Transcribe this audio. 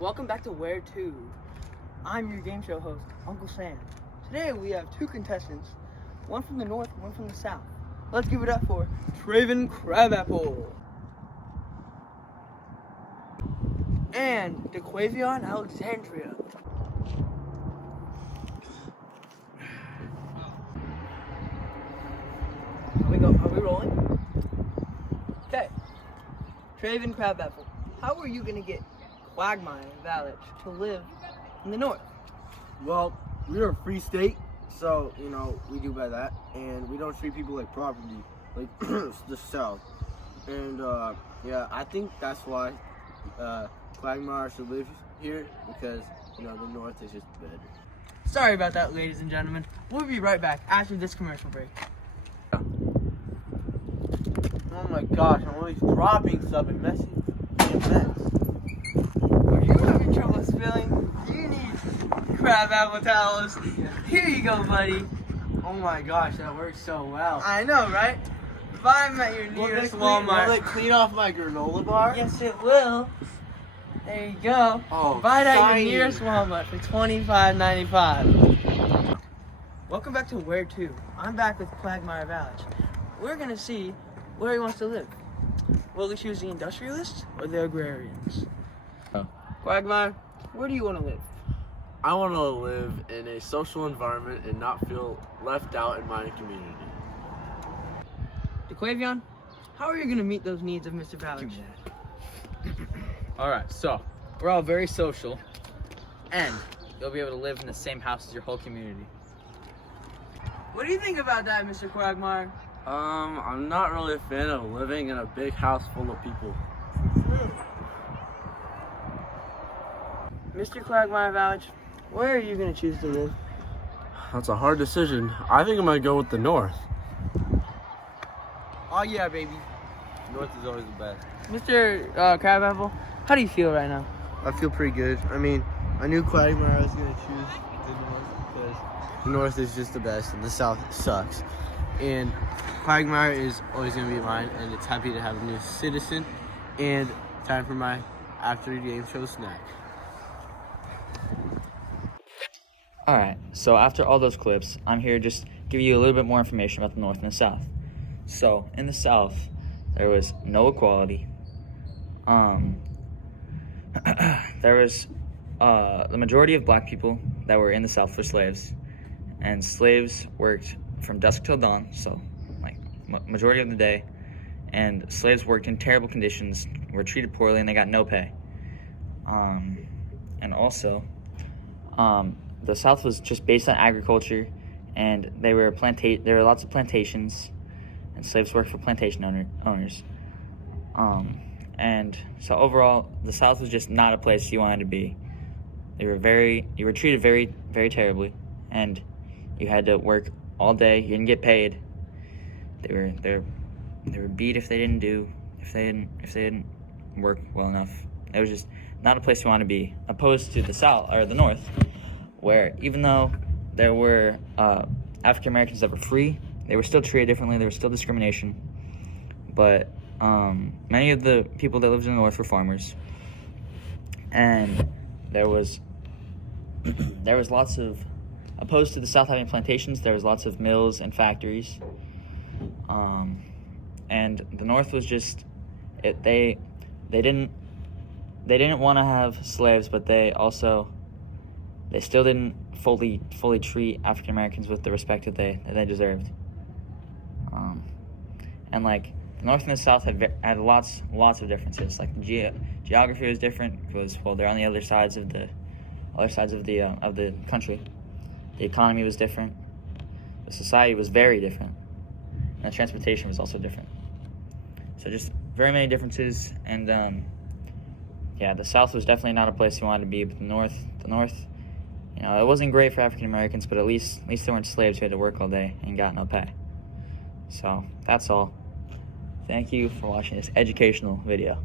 Welcome back to Where To. I'm your game show host, Uncle Sam. Today we have two contestants, one from the north, one from the south. Let's give it up for Traven Crabapple and DeQuavion Alexandria. Are we rolling? Okay. Traven Crabapple, how are you gonna get Quagmire Village to live in the north? Well, we're a free state, so, we do by that. And we don't treat people like property, like the South. And, I think that's why Quagmire should live here, because, the North is just better. Sorry about that, ladies and gentlemen. We'll be right back after this commercial break. Oh my gosh, I'm always dropping stuff and messing. Are you having trouble spilling? You need Crabapple towels. Here you go, buddy. Oh my gosh, that works so well. I know, right? If I'm at your nearest Walmart. Will it clean off my granola bar? Yes, it will. There you go. Oh, buy it at shiny. your nearest Walmart for $25.95. Welcome back to Where To. I'm back with Quagmire Village. We're gonna see where he wants to live. Will he choose the industrialists or the agrarians? Quagmire, where do you want to live? I want to live in a social environment and not feel left out in my community. DeQuavion, how are you going to meet those needs of Mr. Village? Alright, so we're all very social, and you'll be able to live in the same house as your whole community. What do you think about that, Mr. Quagmire? I'm not really a fan of living in a big house full of people. Mr. Quagmire Village, where are you going to choose to live? That's a hard decision. I think I'm going to go with the North. Oh yeah, baby. North is always the best. Mr. Crabapple, how do you feel right now? I feel pretty good. I mean, I knew Quagmire was going to choose the North because the North is just the best and the South sucks. And Quagmire is always going to be mine, and it's happy to have a new citizen. And time for my after game show snack. Alright, so after all those clips, I'm here to just give you a little bit more information about the North and the South. So, in the South, there was no equality. There was the majority of black people that were in the South were slaves, and slaves worked from dusk till dawn, so like majority of the day, and slaves worked in terrible conditions, were treated poorly, and they got no pay. And also, the South was just based on agriculture, and there were lots of plantations, and slaves worked for plantation owners. And so overall, the South was just not a place you wanted to be. You were treated very, very terribly, and you had to work all day. You didn't get paid. They were beat if they didn't work well enough. It was just not a place you want to be. Opposed to the South or the North, where even though there were African Americans that were free, they were still treated differently. There was still discrimination. But many of the people that lived in the North were farmers, and there was lots of, opposed to the South having plantations, there was lots of mills and factories. And the North was just they didn't want to have slaves, but they still didn't fully treat African Americans with the respect that they deserved. And like the North and the South had lots of differences. Like the geography was different because they're on the other sides of the country. The economy was different. The society was very different, and the transportation was also different. So just very many differences. And the South was definitely not a place you wanted to be. But the North, it wasn't great for African Americans, but at least they weren't slaves who had to work all day and got no pay. So that's all. Thank you for watching this educational video.